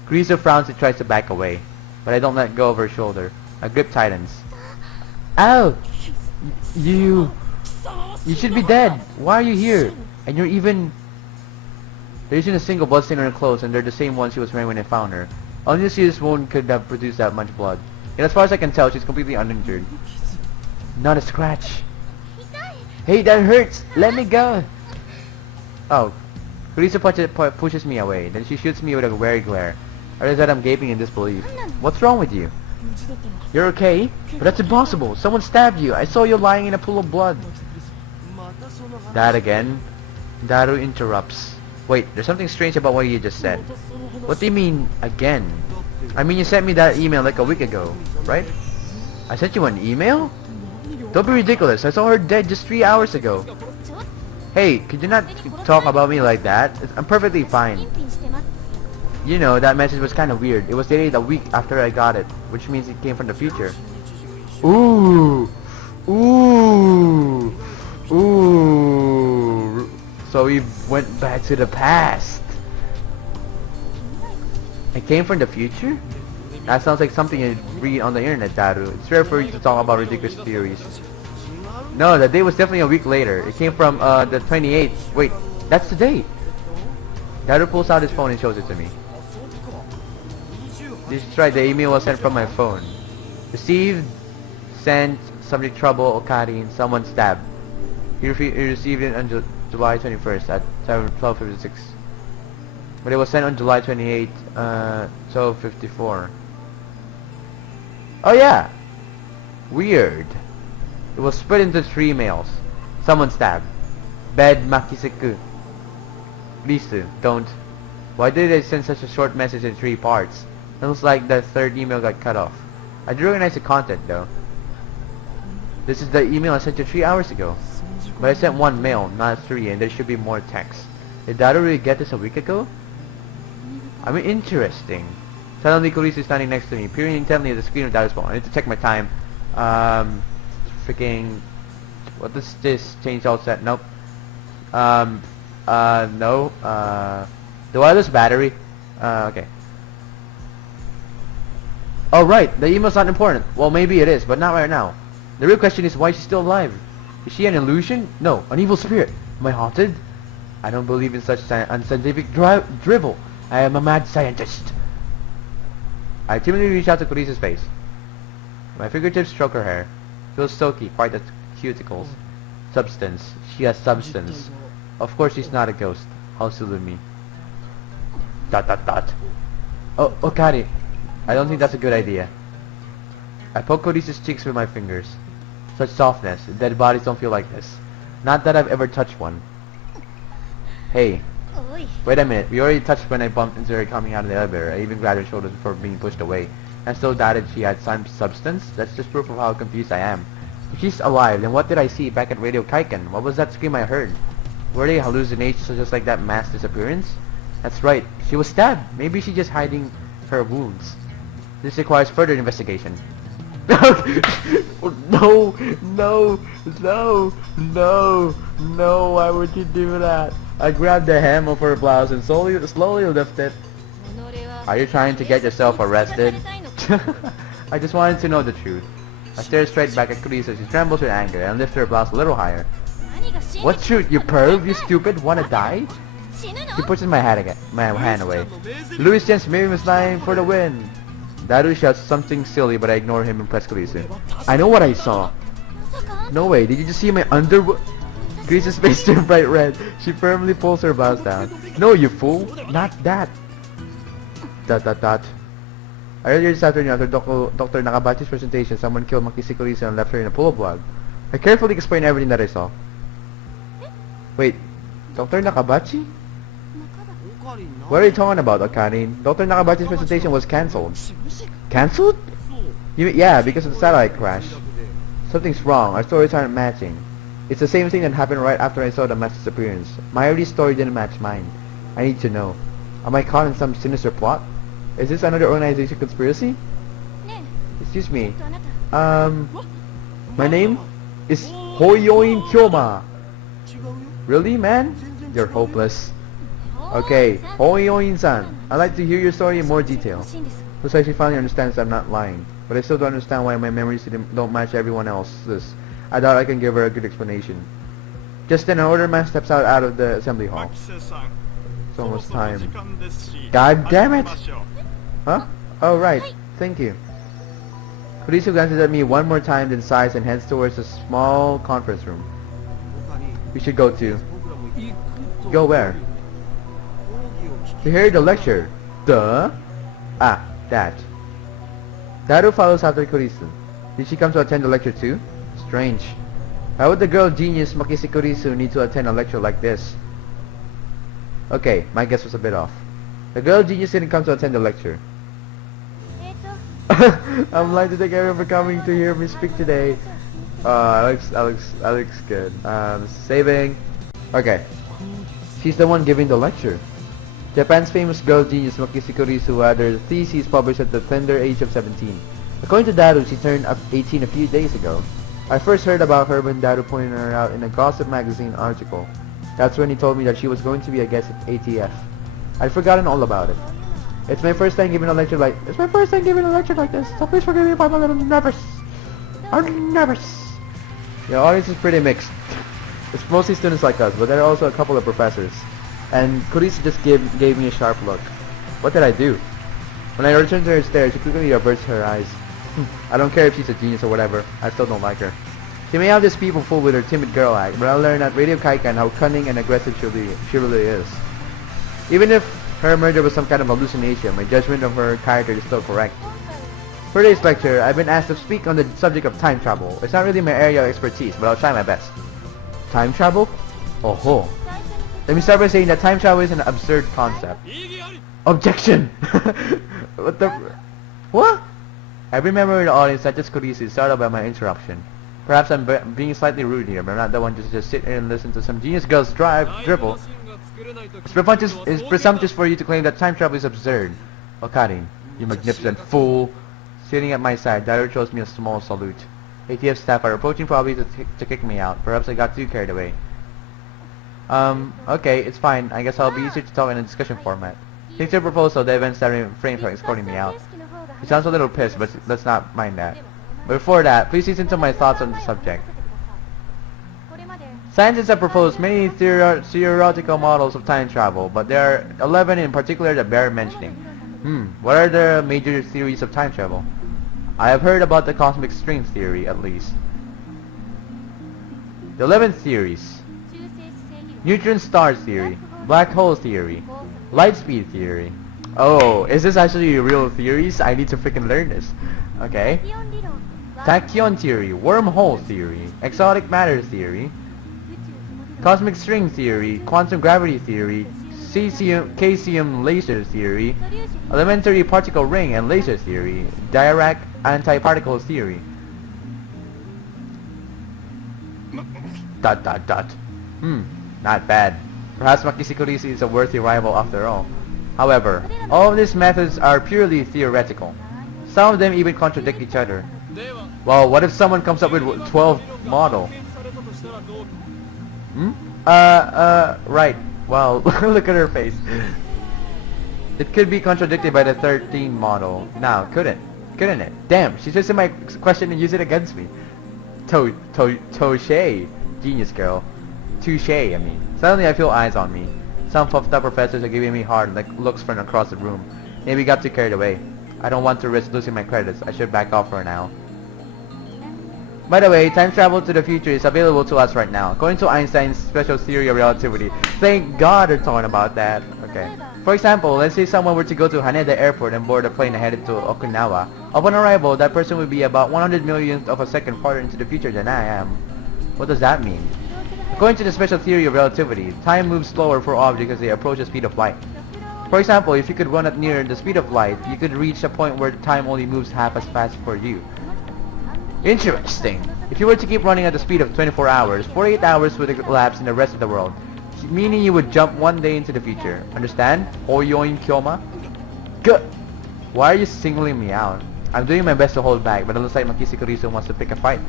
Kurisu frowns and tries to back away, but I don't let go of her shoulder. My grip tightens. Ow! You should be dead. Why are you here? And you're even... There isn't a single blood stain on her clothes, and they're the same ones she was wearing when I found her. Only a serious wound could have produced that much blood. And as far as I can tell, she's completely uninjured. Not a scratch. Hey, that hurts! Let me go! Oh. Kurisu pushes me away. Then she shoots me with a wary glare. I realize that I'm gaping in disbelief. What's wrong with you? You're okay? But that's impossible. Someone stabbed you. I saw you lying in a pool of blood. That again? Daru interrupts. Wait, there's something strange about what you just said. What do you mean, again? I mean, you sent me that email like a week ago, right? I sent you an email? Don't be ridiculous. I saw her dead just 3 hours ago. Hey, could you not talk about me like that? I'm perfectly fine. You know, that message was kind of weird. It was dated a week after I got it, which means it came from the future. Ooh. Ooh. Ooh. So we went back to the past. It came from the future? That sounds like something you read on the internet, Daru. It's rare for you to talk about ridiculous theories. No, the date was definitely a week later. It came from the 28th. Wait, that's the date. Daru pulls out his phone and shows it to me. This is right, the email was sent from my phone. Received, sent, subject trouble, Okari, someone stabbed. He received it on July 21st at 12:56. But it was sent on July 28th, 12:54. Oh yeah! Weird. It was split into 3 mails. Someone stabbed. Bed Makisiku. Please do, don't. Why did I send such a short message in 3 parts? It looks like the 3rd email got cut off. I did recognize the content though. This is the email I sent you 3 hours ago. But I sent 1 mail, not 3, and there should be more text. Did Daru really get this a week ago? I mean, interesting. Suddenly Kurisu is standing next to me, peering intently at the screen of Daru's phone. I need to check my time. Freaking... What does this change all set? Nope. No. The wireless battery? Okay. Oh right, the email's not important. Well, maybe it is, but not right now. The real question is why she's still alive. Is she an illusion? No, an evil spirit. Am I haunted? I don't believe in such unscientific drivel. I am a mad scientist. I timidly reach out to Kurisu's face. My fingertips stroke her hair. Feels silky, quite at cuticles. Substance. She has substance. Of course she's not a ghost. How silly me. ... Oh, Okari. I don't think that's a good idea. I poke Kurisu's cheeks with my fingers. Such softness. Dead bodies don't feel like this. Not that I've ever touched one. Hey. Wait a minute. We already touched when I bumped into her coming out of the elevator. I even grabbed her shoulders before being pushed away. And still doubted she had some substance? That's just proof of how confused I am. If she's alive, then what did I see back at Radio Kaiken? What was that scream I heard? Were they hallucinations just like that mass disappearance? That's right. She was stabbed. Maybe she's just hiding her wounds. This requires further investigation. No, no, no, no, no, why would you do that? I grabbed the hem of her blouse and slowly lifted it. Are you trying to get yourself arrested? I just wanted to know the truth. I stared straight back at Kurisu as she trembles with anger and lifted her blouse a little higher. What truth, you perv? You stupid? Wanna die? She pushes my hand away. Louis Jen's Miriam's line for the win. Daru shouts something silly, but I ignore him and press Kurisu. I know what I saw. No way, did you just see my underwear? Kurisu's face turned bright red. She firmly pulls her blouse down. No, you fool! Not that! ... Earlier this afternoon, after Dr. Nakabachi's presentation, someone killed Makisi Kurisu and left her in a pool of blood. I carefully explained everything that I saw. Wait, Dr. Nakabachi? What are you talking about, Akane? Dr. Nakabachi's presentation was cancelled. Cancelled? Yeah, because of the satellite crash. Something's wrong. Our stories aren't matching. It's the same thing that happened right after I saw the mass disappearance. My early story didn't match mine. I need to know. Am I caught in some sinister plot? Is this another organization conspiracy? Excuse me. My name is Hoyoin Kyoma. Really, man? You're hopeless. Okay, Hoyoin-san, I'd like to hear your story in more detail. Looks like she finally understands I'm not lying, but I still don't understand why my memories don't match everyone else's. I doubt I can give her a good explanation. Just then, an order man steps out of the assembly hall. It's almost time. God damn it! Huh? Oh, right. Thank you. Kurisu glances at me one more time, then sighs and heads towards a small conference room. We should go to... Go where? To hear the lecture. Duh? Ah, that. Daru follows after Kurisu. Did she come to attend the lecture too? Strange. Why would the girl genius Makisi Kurisu need to attend a lecture like this? Okay, my guess was a bit off. The girl genius didn't come to attend the lecture. I'm glad to thank everyone for coming to hear me speak today. Alex, good. Saving. Okay. She's the one giving the lecture. Japan's famous girl genius Makisi Kurisu had her thesis published at the tender age of 17. According to Daru, she turned 18 a few days ago. I first heard about her when Daru pointed her out in a gossip magazine article. That's when he told me that she was going to be a guest at ATF. I'd forgotten all about it. It's my first time giving a lecture like this, so please forgive me if I'm a little nervous. I'm nervous. The audience is pretty mixed. It's mostly students like us, but there are also a couple of professors. And Kurisu just gave me a sharp look. What did I do? When I returned to her stare, she quickly averts her eyes. I don't care if she's a genius or whatever, I still don't like her. She may have this people fooled with her timid girl act, but I'll learn at Radio Kaikan how cunning and aggressive she really is. Even if her murder was some kind of hallucination, my judgment of her character is still correct. For today's lecture, I've been asked to speak on the subject of time travel. It's not really my area of expertise, but I'll try my best. Time travel? Oh ho. Let me start by saying that time travel is an absurd concept. Objection! What the... What? Every member in the audience, such as Kurisi, is startled by my interruption. Perhaps I'm being slightly rude here, but I'm not the one to just sit here and listen to some genius girl's dribble. It's presumptuous for you to claim that time travel is absurd. Okarin, you magnificent fool. Sitting at my side, Daido throws me a small salute. ATF staff are approaching probably to kick me out. Perhaps I got too carried away. Okay, it's fine. I guess I'll be easier to talk in a discussion format. Thanks to your proposal, the event started framed for escorting me out. He sounds a little pissed, but let's not mind that. But before that, please listen to my thoughts on the subject. Scientists have proposed many theoretical models of time travel, but there are 11 in particular that bear mentioning. What are the major theories of time travel? I have heard about the cosmic string theory, at least. The 11 theories. Neutron star theory, black hole theory, light speed theory. Oh, is this actually real theories? I need to freaking learn this. Okay. Tachyon theory, wormhole theory, exotic matter theory, cosmic string theory, quantum gravity theory, caesium laser theory, elementary particle ring and laser theory, Dirac antiparticle theory. ... Not bad. Perhaps Makisikurisi is a worthy rival after all. However, all of these methods are purely theoretical. Some of them even contradict each other. Well, what if someone comes up with 12 model? Right. Well, look at her face. It could be contradicted by the 13 model. Now, couldn't it? Damn, she twisted my question and used it against me. Touche. Genius girl. Touche, I mean. Suddenly I feel eyes on me. Some puffed up professors are giving me hard looks from across the room. Maybe got too carried away. I don't want to risk losing my credits. I should back off for now. By the way, time travel to the future is available to us right now, according to Einstein's special theory of relativity. Thank God they're talking about that. Okay. For example, let's say someone were to go to Haneda Airport and board a plane headed to Okinawa. Upon arrival, that person would be about 100 millionth of a second farther into the future than I am. What does that mean? According to the special theory of relativity, time moves slower for objects as they approach the speed of light. For example, if you could run at near the speed of light, you could reach a point where time only moves half as fast for you. Interesting. If you were to keep running at the speed of 24 hours, 48 hours would elapse in the rest of the world, meaning you would jump one day into the future. Understand? Oyoin Kyoma? Good! Why are you singling me out? I'm doing my best to hold back, but it looks like Makisi Kurisu wants to pick a fight.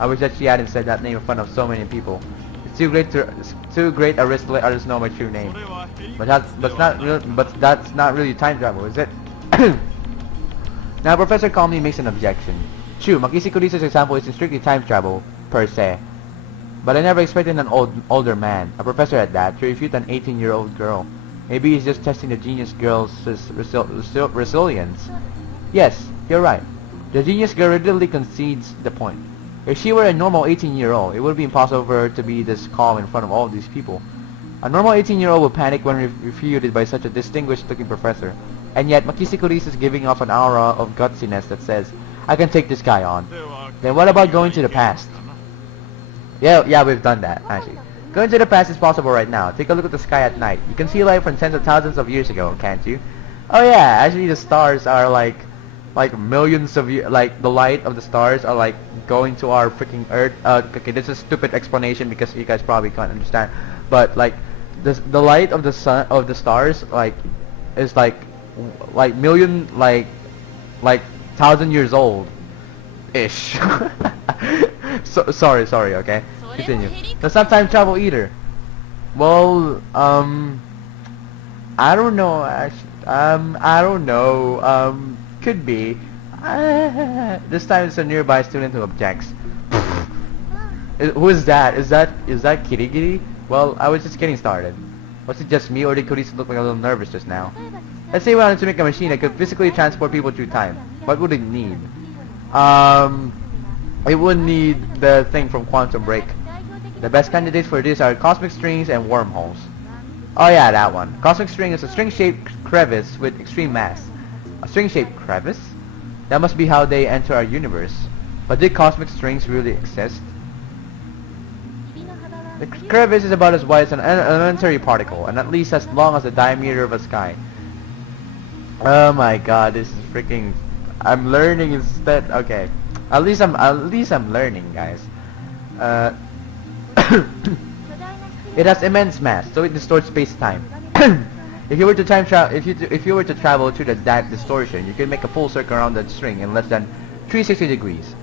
I wish that she hadn't said that name in front of so many people. It's too great a risk to let others know my true name. But that's not really time travel, is it? Now Professor calmly makes an objection. True, Makisi Kurisu's example isn't strictly time travel, per se. But I never expected an older man, a professor at that, to refute an 18-year-old girl. Maybe he's just testing the genius girl's resilience. Yes, you're right. The genius girl readily concedes the point. If she were a normal 18-year-old, it would be impossible for her to be this calm in front of all these people. A normal 18-year-old would panic when refuted by such a distinguished-looking professor. And yet, Makisi Kurisu is giving off an aura of gutsiness that says, I can take this guy on. Then what about going to the past? Yeah, we've done that, actually. Going to the past is possible right now. Take a look at the sky at night. You can see light from tens of thousands of years ago, can't you? Oh yeah, actually the stars are like millions of years, like the light of the stars are like going to our freaking Earth. Okay, this is a stupid explanation because you guys probably can't understand. But like, the light of the sun, of the stars, like, is like million, like 1,000 years old ish. Sorry, okay, continue. That's not time travel either. Well, I don't know, actually. I don't know, could be. This time it's a nearby student who objects. Who is that? Is that Kirigiri? Well, I was just getting started. Was it just me, or did Kurisu look like a little nervous just now? Let's say we wanted to make a machine that could physically transport people through time. What would it need? It would need the thing from Quantum Break. The best candidates for this are cosmic strings and wormholes. Oh yeah, that one. Cosmic string is a string-shaped crevice with extreme mass. A string-shaped crevice? That must be how they enter our universe. But did cosmic strings really exist? The crevice is about as wide as an elementary particle, and at least as long as the diameter of a sky. Oh my god, this is freaking... I'm learning instead. Okay, at least I'm learning, guys. It has immense mass, so it distorts space-time. If you were to if you were to travel through that distortion, you could make a full circle around that string in less than 360 degrees.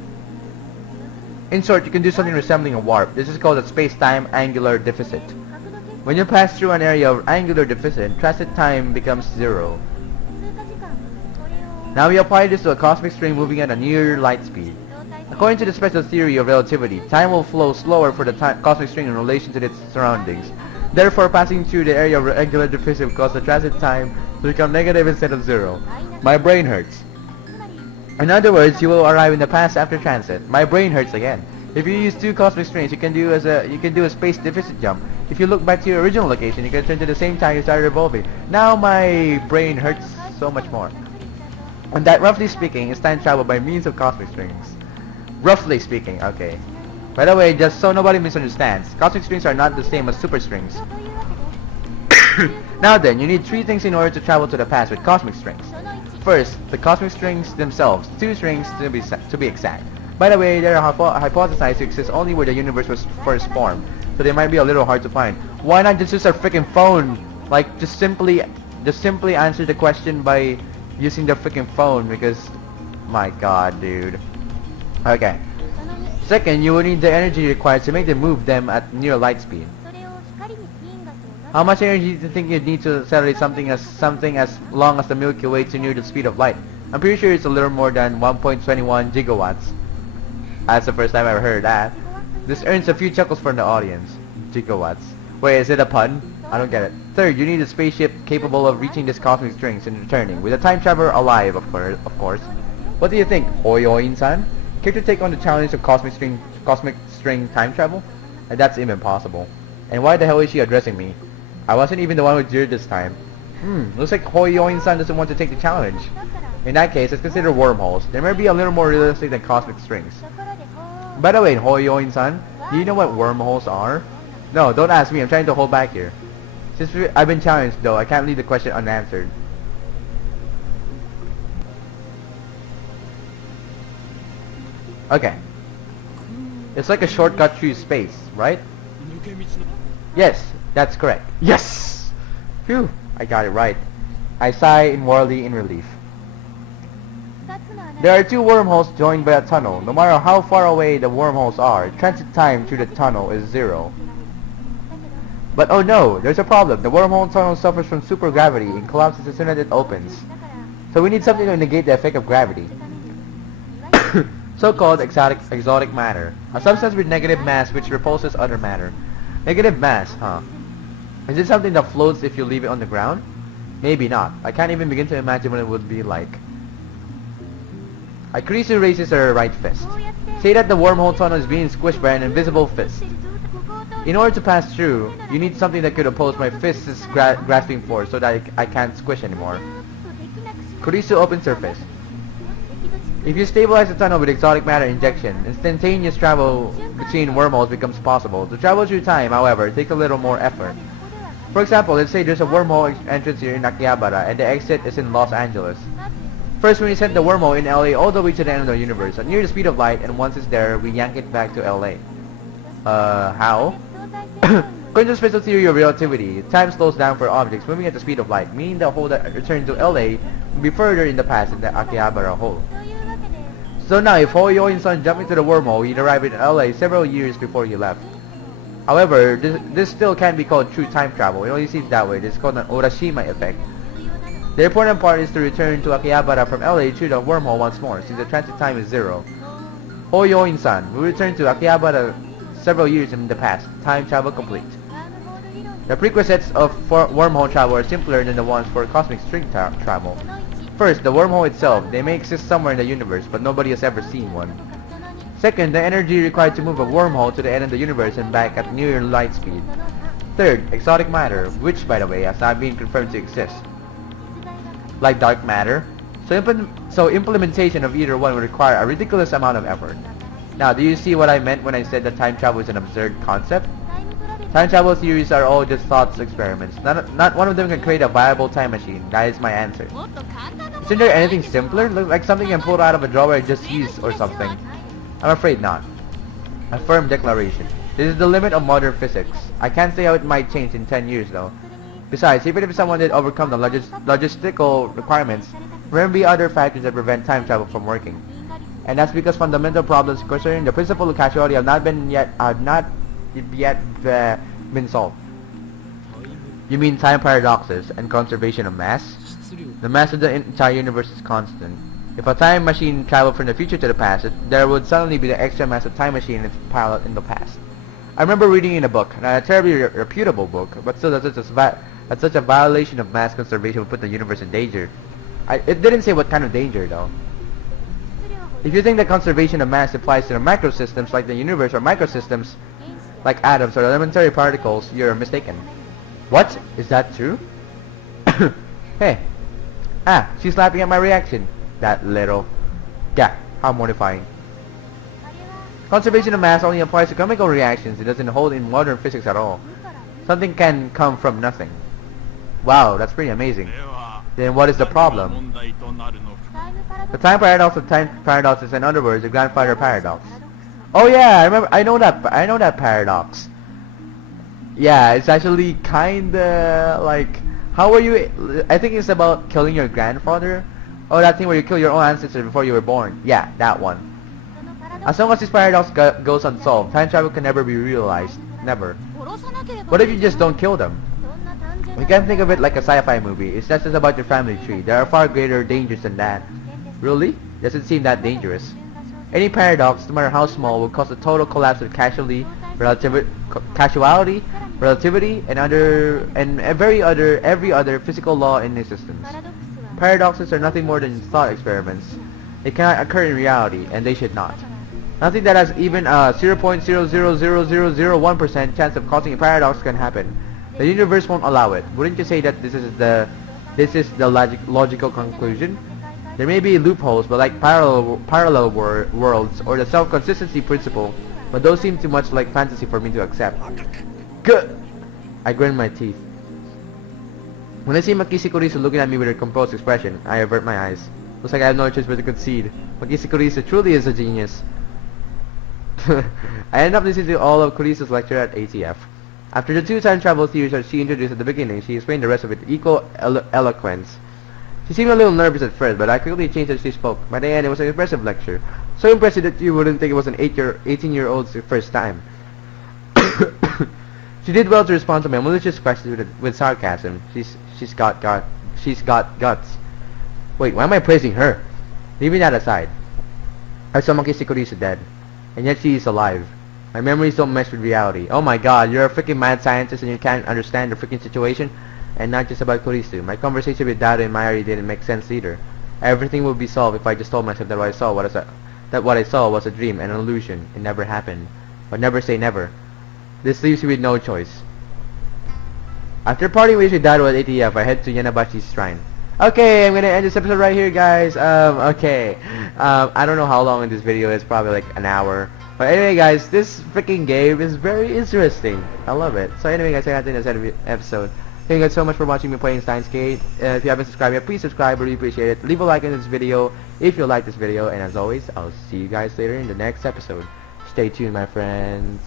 In short, you can do something resembling a warp. This is called a space-time angular deficit. When you pass through an area of angular deficit, transit time becomes 0. Now we apply this to a cosmic string moving at a near light speed. According to the special theory of relativity, time will flow slower for the cosmic string in relation to its surroundings. Therefore, passing through the area of angular deficit will cause the transit time to become negative instead of 0. My brain hurts. In other words, you will arrive in the past after transit. My brain hurts again. If you use two cosmic strings, you can do a space deficit jump. If you look back to your original location, you can return to the same time you started revolving. Now my brain hurts so much more. And that, roughly speaking, is time travel by means of cosmic strings. Roughly speaking, okay. By the way, just so nobody misunderstands, cosmic strings are not the same as superstrings. Now then, you need 3 things in order to travel to the past with cosmic strings. First, the cosmic strings themselves, 2 strings to be exact. By the way, they are hypothesized to exist only where the universe was first formed, so they might be a little hard to find. Why not just use a freaking phone? Like, just simply answer the question by using the freaking phone, because, my god, dude. Okay. Second, you will need the energy required to make them move them at near light speed. How much energy do you think you'd need to accelerate something as long as the Milky Way to near the speed of light? I'm pretty sure it's a little more than 1.21 gigawatts. That's the first time I ever heard that. This earns a few chuckles from the audience. Gigawatts. Wait, is it a pun? I don't get it. Third, you need a spaceship capable of reaching this cosmic strings and returning, with a time traveler alive, of course. What do you think, Oyoin-san? Care to take on the challenge of cosmic string time travel? That's even impossible. And why the hell is she addressing me? I wasn't even the one who jeered this time. Looks like Hoyoin-san doesn't want to take the challenge. In that case, let's consider wormholes. They may be a little more realistic than cosmic strings. By the way, Hoyoin-san, do you know what wormholes are? No, don't ask me, I'm trying to hold back here. Since I've been challenged though, I can't leave the question unanswered. Okay. It's like a shortcut through space, right? Yes, that's correct. Yes! Phew, I got it right. I sigh inwardly in relief. There are 2 wormholes joined by a tunnel. No matter how far away the wormholes are, transit time through the tunnel is 0. But oh no, there's a problem. The wormhole tunnel suffers from supergravity and collapses as soon as it opens. So we need something to negate the effect of gravity. So-called exotic matter. A substance with negative mass which repulses other matter. Negative mass, huh? Is it something that floats if you leave it on the ground? Maybe not. I can't even begin to imagine what it would be like. Akrisu raises her right fist. Say that the wormhole tunnel is being squished by an invisible fist. In order to pass through, you need something that could oppose my fist's grasping force so that I can't squish anymore. Kurisu opens her fist. If you stabilize the tunnel with exotic matter injection, instantaneous travel between wormholes becomes possible. To travel through time, however, takes a little more effort. For example, let's say there's a wormhole entrance here in Akihabara and the exit is in Los Angeles. First, we send the wormhole in LA all the way to the end of the universe at near the speed of light, and once it's there, we yank it back to LA. How? According to the special theory of relativity, time slows down for objects moving at the speed of light, meaning the hole that returns to LA will be further in the past than the Akihabara hole. So now, if Hoyoin-san jumped into the wormhole, he'd arrive in LA several years before he left. However, this still can't be called true time travel. It only seems that way. This is called an Urashima effect. The important part is to return to Akihabara from LA through the wormhole once more, since the transit time is 0. Hoyoin-san will return to Akihabara several years in the past. Time travel complete. The prerequisites of wormhole travel are simpler than the ones for cosmic string travel. First, the wormhole itself. They may exist somewhere in the universe, but nobody has ever seen one. Second, the energy required to move a wormhole to the end of the universe and back at near light speed. Third, exotic matter, which, by the way, has not been confirmed to exist. Like dark matter. So implementation of either one would require a ridiculous amount of effort. Now, do you see what I meant when I said that time travel is an absurd concept? Time travel theories are all just thoughts experiments. Not one of them can create a viable time machine. That is my answer. Isn't there anything simpler? Like something you can pull out of a drawer and just use or something? I'm afraid not. A firm declaration. This is the limit of modern physics. I can't say how it might change in 10 years though. Besides, even if someone did overcome the logistical requirements, there may be other factors that prevent time travel from working. And that's because fundamental problems concerning the principle of causality have not yet been solved. You mean time paradoxes and conservation of mass? The mass of the entire universe is constant. If a time machine traveled from the future to the past, there would suddenly be the extra mass of time machine and its pilot in the past. I remember reading in a book, not a terribly reputable book, but still that such a violation of mass conservation would put the universe in danger. It didn't say what kind of danger though. If you think that conservation of mass applies to the macrosystems like the universe or microsystems like atoms or elementary particles, you're mistaken. What? Is that true? Hey. She's laughing at my reaction. That little. Yeah, how mortifying. Conservation of mass only applies to chemical reactions. It doesn't hold in modern physics at all. Something can come from nothing. Wow, that's pretty amazing. Then what is the problem? The time paradox of time paradoxes, in other words, the grandfather paradox. Oh yeah, I know that paradox. Yeah, it's actually kinda like, how were you, I think it's about killing your grandfather. Oh, that thing where you kill your own ancestors before you were born. Yeah, that one. As long as this paradox goes unsolved, time travel can never be realized. Never. What if you just don't kill them? You can't think of it like a sci-fi movie. It's not just about your family tree. There are far greater dangers than that. Really? Doesn't seem that dangerous. Any paradox, no matter how small, will cause a total collapse of causality, relativity, and every other physical law in existence. Paradoxes are nothing more than thought experiments. They cannot occur in reality, and they should not. Nothing that has even a 0.00001% chance of causing a paradox can happen. The universe won't allow it. Wouldn't you say that this is the logical conclusion? There may be loopholes, but like parallel worlds or the self-consistency principle, but those seem too much like fantasy for me to accept. Good. I grin my teeth. When I see Makisi Kurisu looking at me with her composed expression, I avert my eyes. Looks like I have no choice but to concede. Makisi Kurisu truly is a genius. I end up listening to all of Kurisu's lecture at ATF. After the two time travel theories that she introduced at the beginning, she explained the rest of it with equal eloquence. She seemed a little nervous at first, but I quickly changed as she spoke. By the end, it was an impressive lecture. So impressive that you wouldn't think it was an 18-year-old's first time. She did well to respond to my malicious questions with sarcasm. She's got guts. Wait, why am I praising her? Leaving that aside, I saw Makisi Kurisu dead, and yet she is alive. My memories don't mesh with reality. Oh my god, you're a freaking mad scientist and you can't understand the freaking situation? And not just about Kurisu. My conversation with Dado and Mayuri didn't make sense either. Everything would be solved if I just told myself that what I saw was a dream, an illusion. It never happened. But never say never. This leaves you with no choice. After parting with Dado at ATF, I head to Yanabashi's shrine. Okay, I'm gonna end this episode right here, guys. Okay. I don't know how long this video is. Probably like an hour. But anyway, guys, this freaking game is very interesting. I love it. So anyway, guys, I got to the end of this episode. Thank you guys so much for watching me playing Steins. If you haven't subscribed yet, please subscribe. I really appreciate it. Leave a like in this video if you like this video. And as always, I'll see you guys later in the next episode. Stay tuned, my friends.